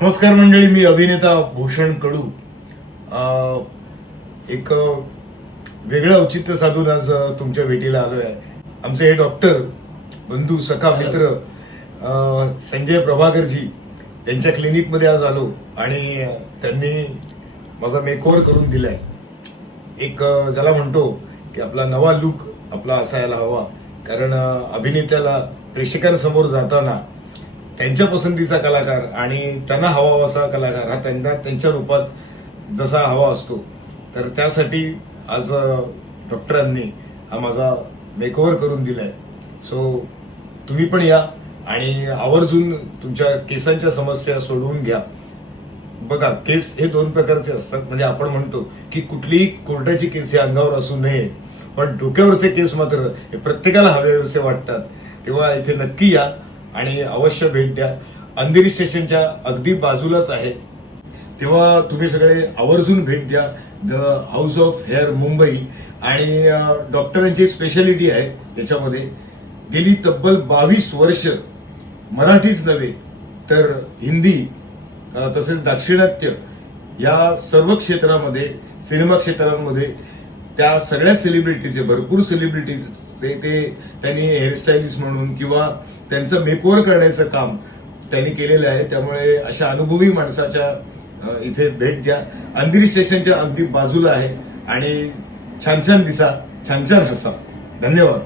नमस्कार मंडळी, मी अभिनेता भूषण कडू एक वेगळं औचित्य साधून आज तुमच्या भेटीला आलो आहे. आमचे हे डॉक्टर बंधू सखा मित्र संजय प्रभाकरजी यांच्या क्लिनिकमध्ये आज आलो आणि त्यांनी माझा मेकओव्हर करून दिलाय. एक ज्याला म्हणतो की आपला नवा लुक आपला असायला हवा, कारण अभिनेत्याला प्रेक्षकांसमोर जाताना त्यांच्या पसंतीचा कलाकार आणि त्यांना हवा असा कलाकार हा त्यांच्या रूपात जसा हवा असतो, तर त्यासाठी आज डॉक्टरांनी हा माझा मेकओव्हर करून दिलाय. सो तुम्ही पण या आणि आवर्जून तुमच्या केसांच्या समस्या सोडवून घ्या. बघा, केस हे दोन प्रकारचे असतात. म्हणजे आपण म्हणतो की कुठलीही कोर्टाची केस हे अंगावर असू नये, पण डोक्यावरचे केस मात्र हे प्रत्येकाला हवे असे वाटतात. तेव्हा इथे नक्की या आणि अवश्य भेट द्या. अंधेरी स्टेशनच्या अगदी बाजूलाच आहे. तेव्हा तुम्ही सगळे आवर्जून भेट द्या. The house of hair Mumbai. आणि डॉक्टरांची स्पेशालिटी आहे याच्यामध्ये. गेली तब्बल 22 वर्ष मराठीच नव्हे तर हिंदी तसेच दाक्षिणात्य या सर्व क्षेत्रामध्ये, सिनेमा क्षेत्रांमध्ये त्या सगळ्या सेलिब्रिटीचे, भरपूर सेलिब्रिटीचे ते त्यांनी हेअरस्टाईलिस्ट म्हणून किंवा त्यांचं मेकओव्हर करण्याचं काम त्यांनी केलेलं आहे. त्यामुळे अशा अनुभवी माणसाच्या इथे भेट द्या. अंधेरी स्टेशनच्या अगदी बाजूला आहे आणि छान छान दिसा, छान छान हसा. धन्यवाद.